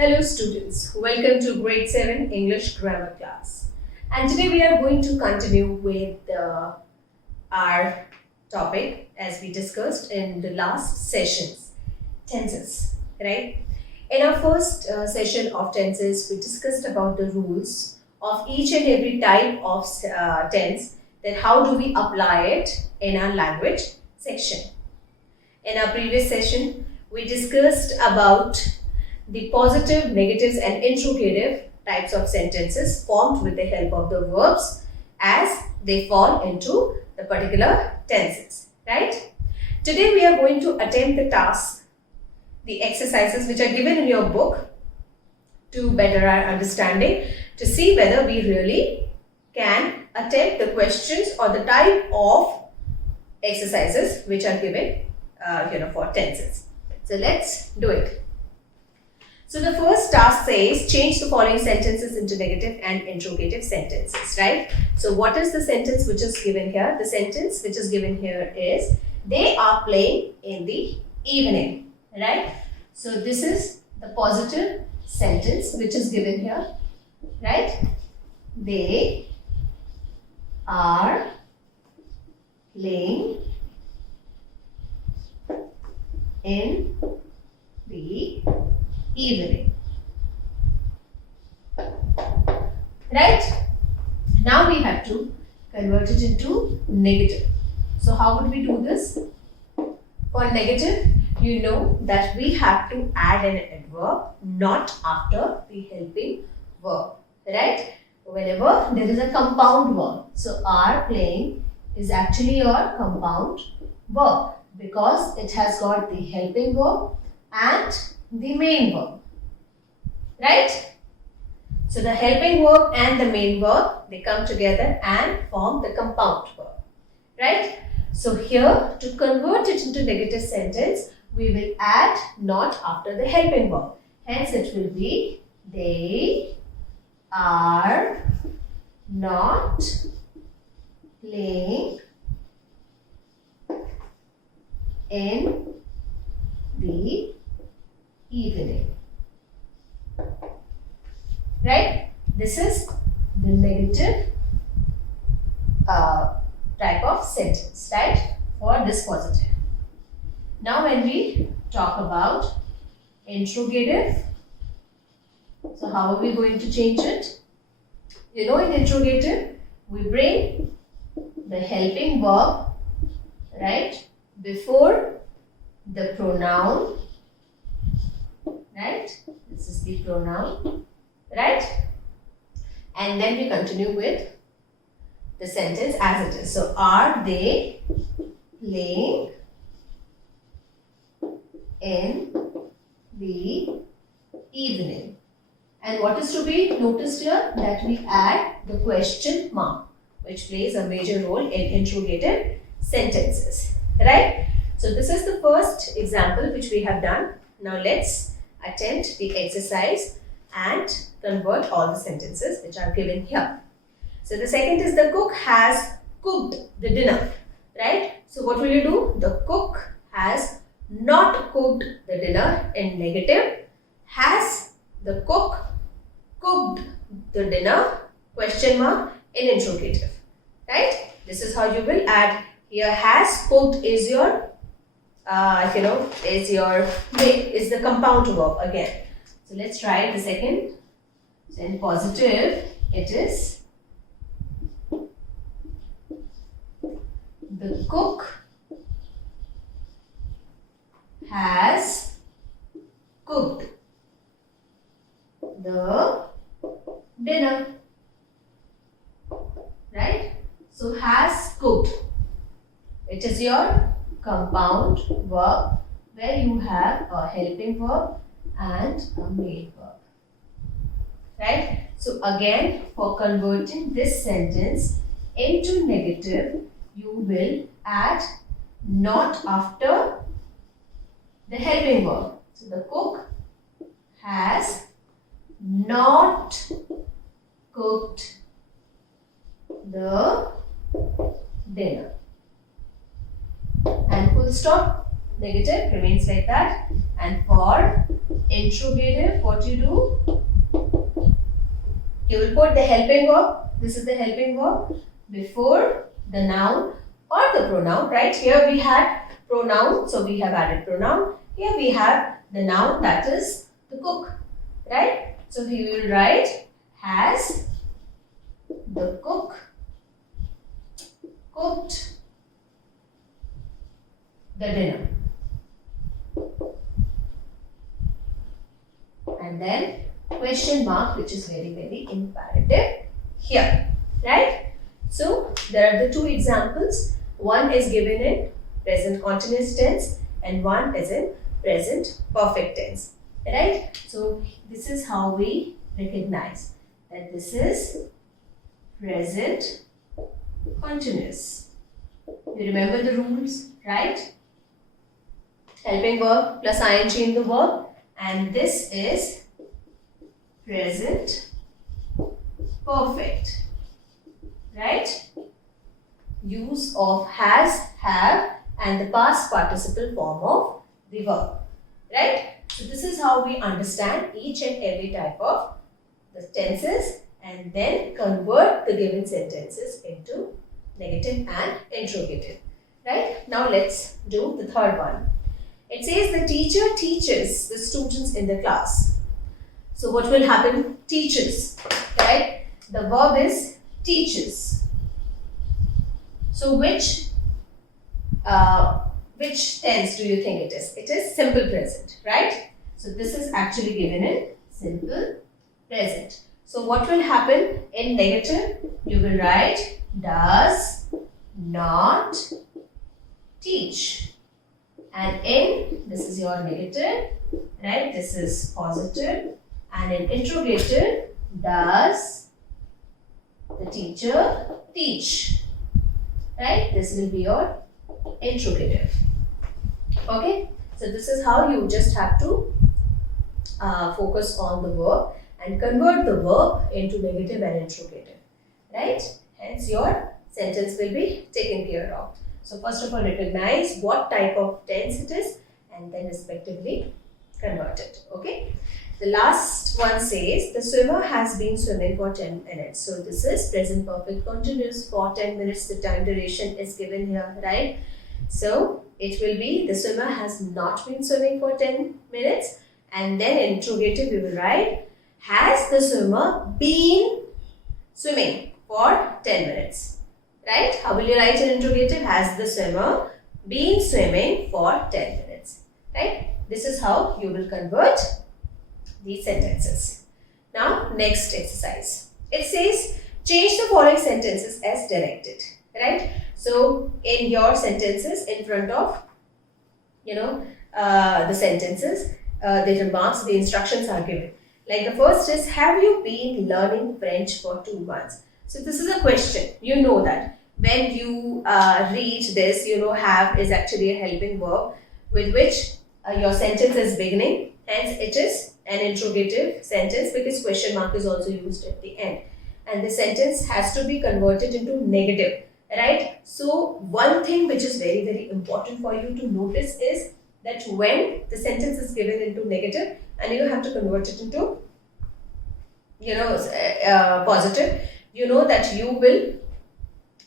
Hello students, welcome to grade 7 English grammar class. And today we are going to continue with our topic as we discussed in the last sessions, tenses, right? In our first session of tenses, we discussed about the rules of each and every type of tense, that how do we apply it in our language section. In our previous session, we discussed about the positive, negatives and interrogative types of sentences formed with the help of the verbs as they fall into the particular tenses, right? Today we are going to attempt the task, the exercises which are given in your book to better our understanding, to see whether we really can attempt the questions or the type of exercises which are given for tenses. So let's do it. So the first task says change the following sentences into negative and interrogative sentences, right? So what is the sentence which is given here? The sentence which is given here is they are playing in the evening, right? So this is the positive sentence which is given here, right? They are playing in the evening, right? Now we have to convert it into negative. So how would we do this? For negative, you know that we have to add an adverb not after the helping verb, right? Whenever there is a compound verb. So are playing is actually your compound verb because it has got the helping verb and the main verb, right? So the helping verb and the main verb, they come together and form the compound verb, right? So here, to convert it into negative sentence, we will add not after the helping verb. Hence it will be they are not playing in the evening, right? This is the negative type of sentence, right? For this positive. Now when we talk about interrogative, so how are we going to change it? You know, in interrogative, we bring the helping verb, right, before the pronoun, right? This is the pronoun, right? And then we continue with the sentence as it is. So, are they playing in the evening? And what is to be noticed here? That we add the question mark, which plays a major role in interrogative sentences, right? So, this is the first example which we have done. Now, let's attempt the exercise and convert all the sentences which are given here. So the second is the cook has cooked the dinner, right? So what will you do? The cook has not cooked the dinner in negative. Has the cook cooked the dinner? Question mark in interrogative, right? This is how you will add. Here has cooked is your is the compound verb again. So let's try the second. So in positive, it is the cook has cooked the dinner, right? So has cooked. It is your compound verb where you have a helping verb and a main verb, right? So again, for converting this sentence into negative, you will add not after the helping verb. So the cook has not cooked the dinner. And full stop. negative remains like that. And for interrogative, what you do? You will put the helping verb. This is the helping verb before the noun or the pronoun, right? Here we had pronoun, so we have added pronoun. Here we have the noun, that is the cook, right? So we will write, has the cook cooked the dinner? And then question mark, which is very, very imperative here, right? So there are the two examples. One is given in present continuous tense and one is in present perfect tense, right? So this is how we recognize that this is present continuous. You remember the rules, right? Helping verb plus ing in the verb, and this is present perfect, right? Use of has, have and the past participle form of the verb, right? So this is how we understand each and every type of the tenses and then convert the given sentences into negative and interrogative, right? Now let's do the third one. It says the teacher teaches the students in the class. So what will happen? Teaches, right? The verb is teaches. So which tense do you think it is? It is simple present, right? So this is actually given in simple present. So what will happen in negative? You will write does not teach. And in, this is your negative, right? This is positive. And in interrogative, does the teacher teach? Right? This will be your interrogative. Okay? So this is how you just have to focus on the verb and convert the verb into negative and interrogative. Right? Hence your sentence will be taken care of. So first of all, recognize what type of tense it is and then respectively convert it. Okay? The last one says the swimmer has been swimming for 10 minutes. So this is present perfect continuous for 10 minutes. The time duration is given here, right? So it will be the swimmer has not been swimming for 10 minutes. And then in interrogative we will write, has the swimmer been swimming for 10 minutes? Right? How will you write an interrogative? Has the swimmer been swimming for 10 minutes? Right? This is how you will convert these sentences. Now, next exercise. It says, change the following sentences as directed. Right? So, in your sentences, in front of, the sentences, the remarks, the instructions are given. Like the first is, have you been learning French for 2 months? So, this is a question. You know that. When you read this, have is actually a helping verb with which your sentence is beginning. Hence, it is an interrogative sentence because question mark is also used at the end. And the sentence has to be converted into negative, right? So, one thing which is very, very important for you to notice is that when the sentence is given into negative and you have to convert it into, positive, you know that you will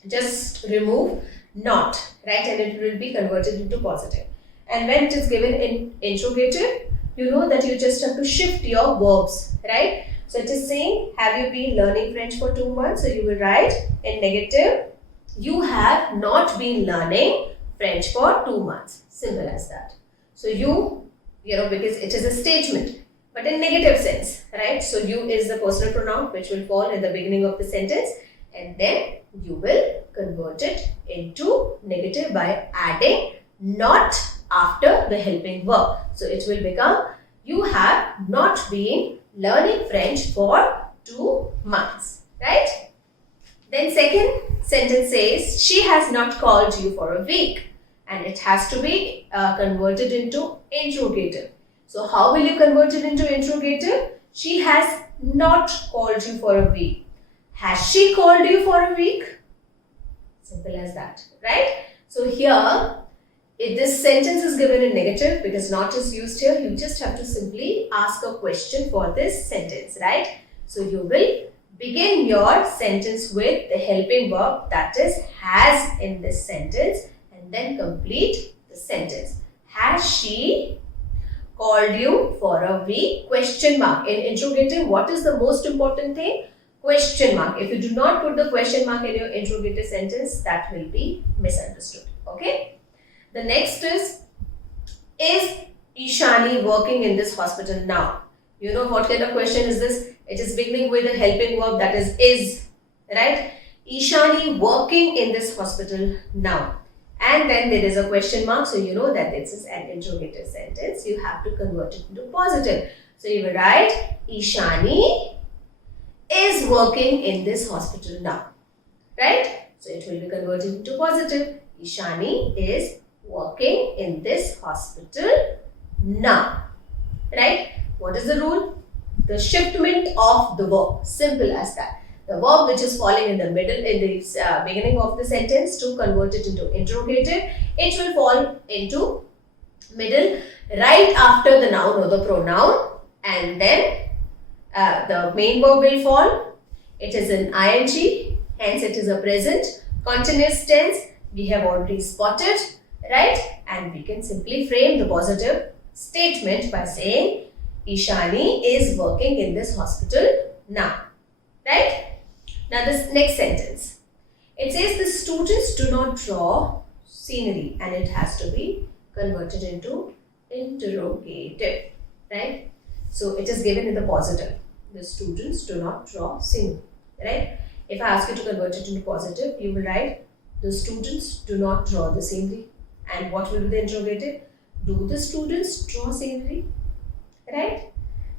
just remove not, right? And it will be converted into positive. And when it is given in interrogative, you know that you just have to shift your verbs, right? So it is saying, have you been learning French for 2 months? So you will write in negative, you have not been learning French for 2 months. Simple as that. So because it is a statement, but in negative sense, right? So you is the personal pronoun which will fall in the beginning of the sentence and then you will convert it into negative by adding not after the helping verb. So it will become, you have not been learning French for 2 months, right? Then second sentence says, she has not called you for a week. And it has to be converted into interrogative. So how will you convert it into interrogative? She has not called you for a week. Has she called you for a week? Simple as that, right? So here, if this sentence is given in negative because not is used here, you just have to simply ask a question for this sentence, right? So you will begin your sentence with the helping verb, that is has in this sentence, and then complete the sentence. Has she called you for a week? Question mark. In interrogative, what is the most important thing? Question mark. If you do not put the question mark in your interrogative sentence, that will be misunderstood. Okay. The next is Ishani working in this hospital now? You know what kind of question is this? It is beginning with a helping verb, that is, right? Ishani working in this hospital now. And then there is a question mark, so you know that this is an interrogative sentence. You have to convert it into positive. So you will write, Ishani is working in this hospital now. Right? So it will be converted into positive. Ishani is working in this hospital now. Right? What is the rule? The shiftment of the verb. Simple as that. The verb which is falling in the middle, in the beginning of the sentence, to convert it into interrogative, it will fall into middle right after the noun or the pronoun, and then the main verb will fall. It is an ing, hence it is a present continuous tense. We have already spotted, right? And we can simply frame the positive statement by saying, Ishani is working in this hospital now. Right? Now this next sentence. It says the students do not draw scenery, and it has to be converted into interrogative. Right? So it is given in the positive. The students do not draw scenery. Right? If I ask you to convert it into positive, you will write the students do not draw the scenery. And what will be the interrogative? Do the students draw scenery? Right?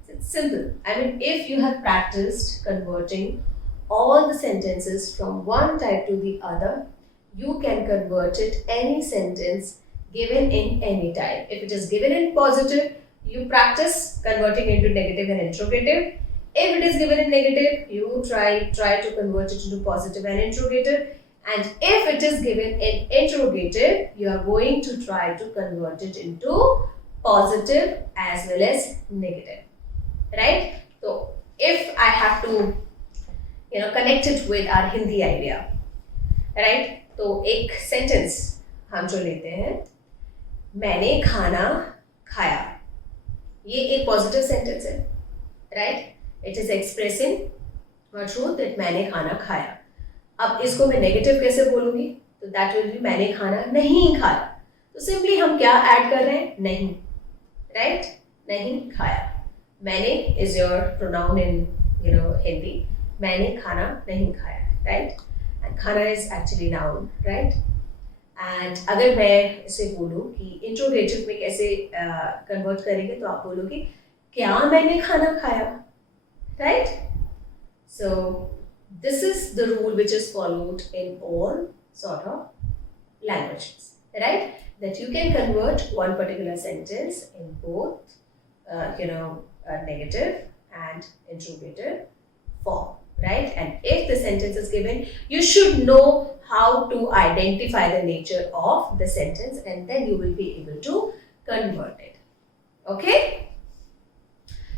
It's simple. I mean, if you have practiced converting all the sentences from one type to the other, you can convert it any sentence given in any type. If it is given in positive, you practice converting into negative and interrogative. If it is given in negative, you try to convert it into positive and interrogative. And if it is given in interrogative, you are going to try to convert it into positive as well as negative. Right? So, if I have to connect it with our Hindi idea, right? तो एक sentence हम जो लेते हैं, मैंने खाना खाया, ये एक पॉजिटिव सेंटेंस है, right? It is expressing a truth that मैंने खाना खाया. अब इसको मैं नेगेटिव कैसे बोलूंगी? तो दैट विल बी मैंने खाना नहीं खाया. तो सिंपली हम क्या ऐड कर रहे हैं? नहीं, राइट? नहीं खाया. मैंने इज योर प्रोनाउन इन हिंदी. मैंने खाना नहीं खाया, राइट? एंड खाना is actually noun, right? And अगर मैं इसे बोलूँ कि इंट्रोगेटिव में कैसे कन्वर्ट करेंगे, तो आप बोलोगे क्या मैंने खाना खाया, right? So this is the rule which is followed in all sort of languages, right? That you can convert one particular sentence in both, negative and interrogative form, right? And if the sentence is given, you should know how to identify the nature of the sentence, and then you will be able to convert it. Okay?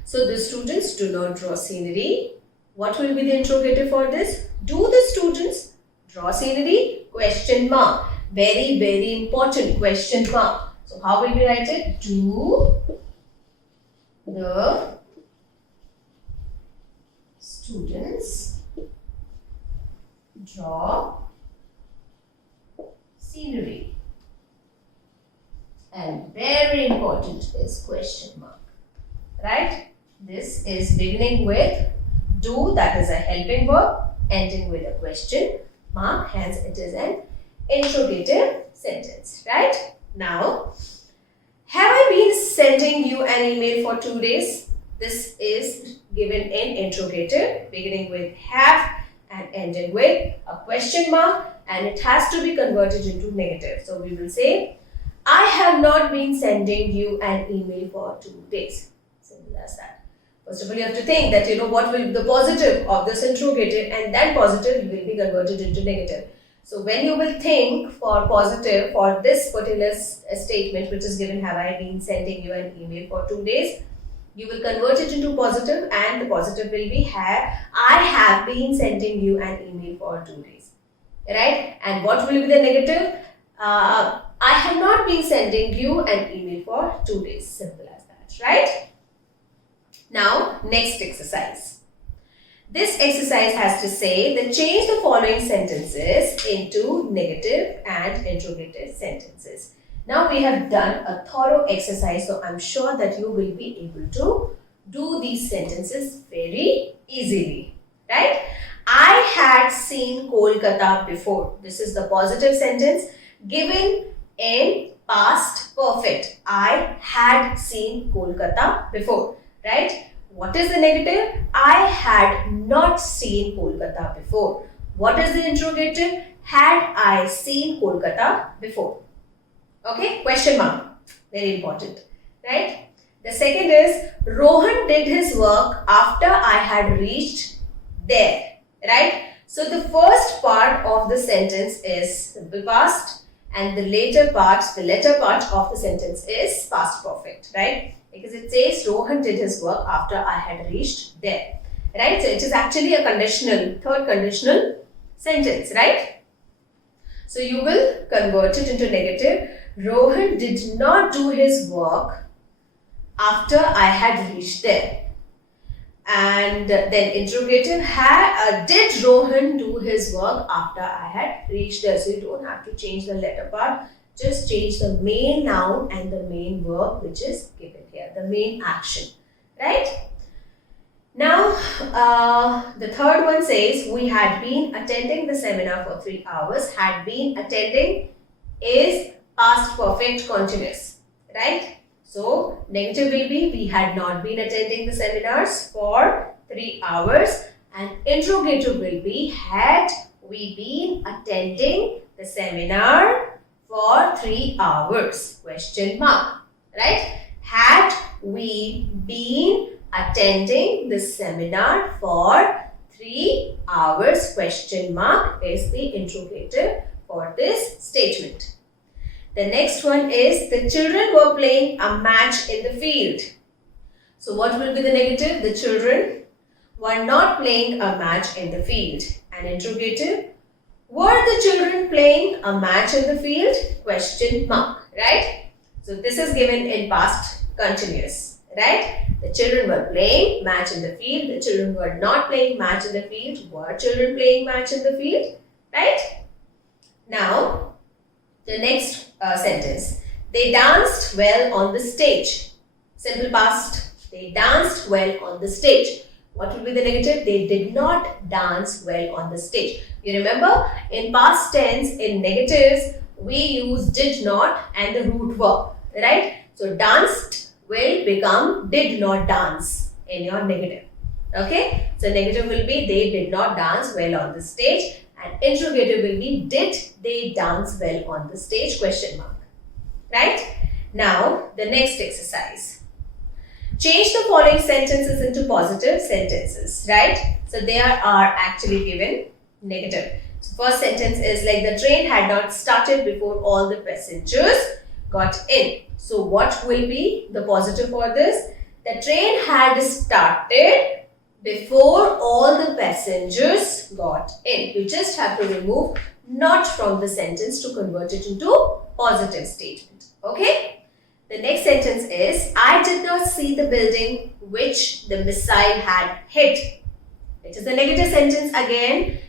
So the students do not draw scenery. What will be the interrogative for this? Do the students draw scenery? Question mark. Very, very important question mark. So how will we write it? Do the students draw scenery? And very important is question mark. Right? This is beginning with do, that is a helping verb, ending with a question mark, hence it is an interrogative sentence, right? Now, have I been sending you an email for 2 days? This is given in interrogative, beginning with have and ending with a question mark, and it has to be converted into negative. So we will say, I have not been sending you an email for 2 days. Simple as that. First of all, you have to think that what will be the positive of this interrogative, and that positive will be converted into negative. So when you will think for positive for this particular statement which is given, have I been sending you an email for 2 days, you will convert it into positive, and the positive will be I have been sending you an email for 2 days, right? And what will be the negative? I have not been sending you an email for 2 days. Simple as that, right? Now, next exercise. This exercise has to say that change the following sentences into negative and interrogative sentences. Now we have done a thorough exercise, so I'm sure that you will be able to do these sentences very easily, right? I had seen Kolkata before. This is the positive sentence given in past perfect. I had seen Kolkata before, right? What is the negative? I had not seen Kolkata before. What is the interrogative? Had I seen Kolkata before? Okay, question mark. Very important, right? The second is Rohan did his work after I had reached there, right? So the first part of the sentence is simple past, and the later part of the sentence is past perfect, right? Because it says Rohan did his work after I had reached there, right? So it is actually a conditional, third conditional sentence, right? So you will convert it into negative. Rohan did not do his work after I had reached there. And then interrogative, did Rohan do his work after I had reached there? So you don't have to change the letter part. Just change the main noun and the main verb which is given here, the main action, right? Now, the third one says, we had been attending the seminar for 3 hours. Had been attending is past perfect continuous, right? So, negative will be, we had not been attending the seminars for 3 hours. And interrogative will be, had we been attending the seminar for 3 hours? Question mark, right? Had we been attending the seminar for 3 hours? Question mark is the interrogative for this statement. The next one is the children were playing a match in the field. So what will be the negative? The children were not playing a match in the field. And interrogative, were the children playing a match in the field? Question mark, right? So this is given in past continuous, right? The children were playing match in the field. The children were not playing match in the field. Were children playing match in the field, right? Now, the next sentence. They danced well on the stage. Simple past. They danced well on the stage. What will be the negative? They did not dance well on the stage. You remember, in past tense, in negatives, we use did not and the root verb, right? So, danced will become did not dance in your negative. Okay? So, negative will be they did not dance well on the stage. And interrogative will be, did they dance well on the stage? Question mark. Right? Now, the next exercise. Change the following sentences into positive sentences. Right? So, they are actually given negative. So, first sentence is like the train had not started before all the passengers got in. So, what will be the positive for this? The train had started before all the passengers got in. You just have to remove not from the sentence to convert it into positive statement. Okay? The next sentence is, I did not see the building which the missile had hit. It is a negative sentence again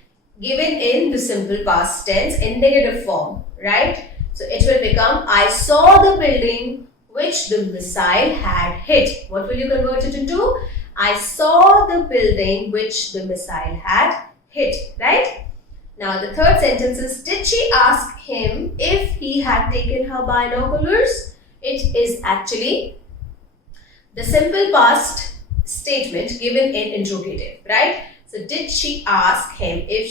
given in the simple past tense in negative form, right? So it will become, I saw the building which the missile had hit. What will you convert it into? I saw the building which the missile had hit, right? Now the third sentence is, did she ask him if he had taken her binoculars? It is actually the simple past statement given in interrogative, right? So did she ask him if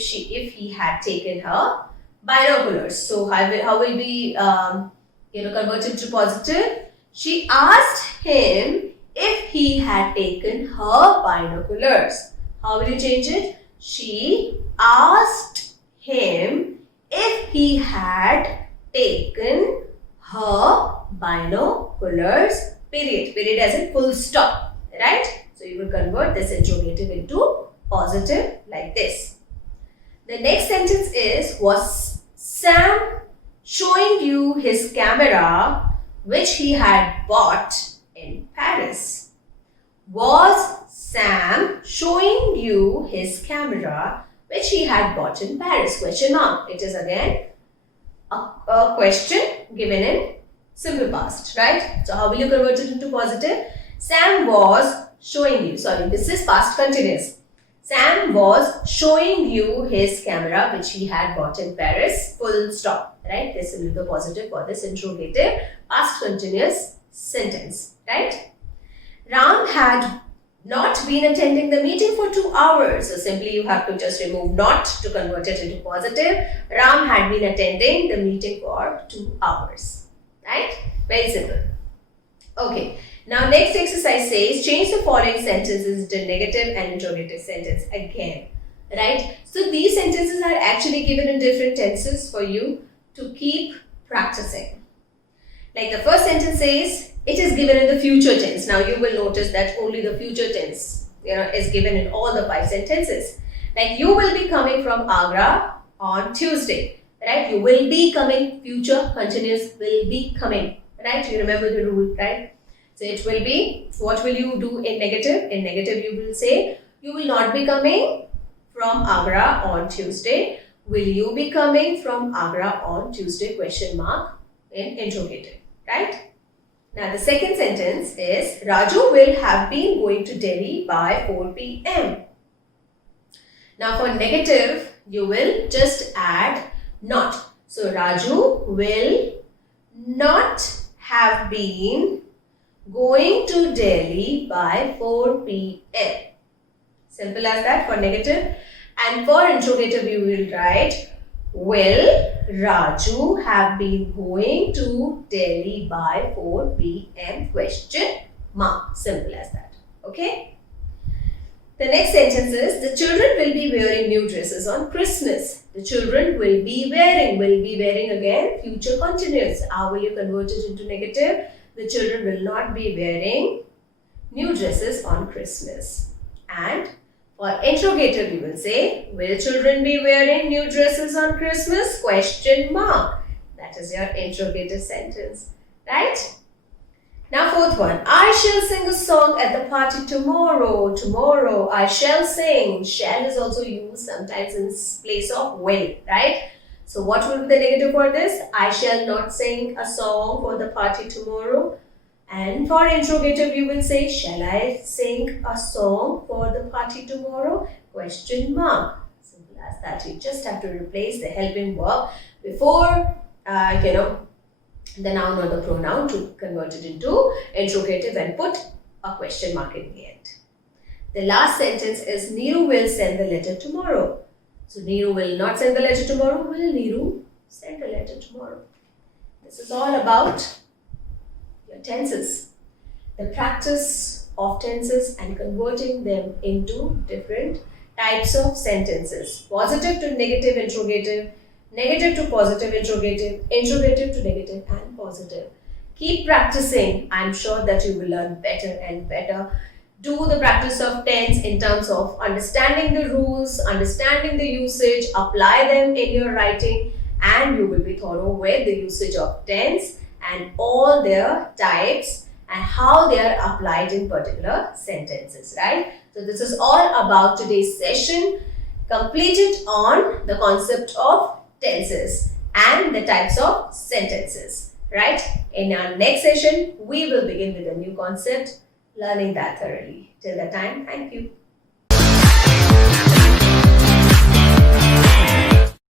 he had taken her binoculars? So how will we convert to positive? She asked him if he had taken her binoculars. How will you change it? She asked him if he had taken her binoculars, period. Period as in full stop, right? So you will convert this interrogative into positive like this. The next sentence is, was Sam showing you his camera which he had bought in Paris? Was Sam showing you his camera which he had bought in Paris? Question mark. It is again a question given in simple past, right? So how will you convert it into positive? Sam was showing you, sorry, this is past continuous. Sam was showing you his camera which he had bought in Paris, full stop, right? This will be the positive for this interrogative past continuous sentence, right? Ram had not been attending the meeting for 2 hours. So simply you have to just remove not to convert it into positive. Ram had been attending the meeting for 2 hours, right? Very simple. Okay. Now next exercise says change the following sentences into negative and interrogative sentence again, right? So these sentences are actually given in different tenses for you to keep practicing. Like the first sentence says, it is given in the future tense. Now you will notice that only the future tense, is given in all the 5 sentences. Like you will be coming from Agra on Tuesday, right? You will be coming, future continuous will be coming, right? You remember the rule, right? So it will be, what will you do in negative? In negative you will say, you will not be coming from Agra on Tuesday. Will you be coming from Agra on Tuesday? Question mark in interrogative, right? Now the second sentence is, Raju will have been going to Delhi by 4 p.m. Now for negative, you will just add not. So Raju will not have been going to Delhi by 4 p.m. Simple as that for negative. And for interrogative, you will write, will Raju have been going to Delhi by 4 p.m. Question mark. Simple as that. Okay. The next sentence is, the children will be wearing new dresses on Christmas. The children will be wearing again, future continuous. How will you convert it into negative? The children will not be wearing new dresses on Christmas. And for interrogative, you will say, will children be wearing new dresses on Christmas? Question mark. That is your interrogative sentence, right? Now fourth one, I shall sing a song at the party tomorrow. Tomorrow I shall sing. Shall is also used sometimes in place of will, right? So what will be the negative for this? I shall not sing a song for the party tomorrow. And for interrogative, you will say, shall I sing a song for the party tomorrow? Question mark. Simple as that. You just have to replace the helping verb before, the noun or the pronoun to convert it into interrogative and put a question mark in the end. The last sentence is, Neeru will send the letter tomorrow. So Neeru will not send the letter tomorrow. Will Neeru send the letter tomorrow? This is all about your tenses. The practice of tenses and converting them into different types of sentences. Positive to negative interrogative, negative to positive interrogative, interrogative to negative and positive. Keep practicing. I'm sure that you will learn better and better. Do the practice of tense in terms of understanding the rules, understanding the usage, apply them in your writing, and you will be thorough with the usage of tense and all their types and how they are applied in particular sentences, right? So this is all about today's session, completed on the concept of tenses and the types of sentences, right? In our next session, we will begin with a new concept, learning that thoroughly. Till that time, thank you.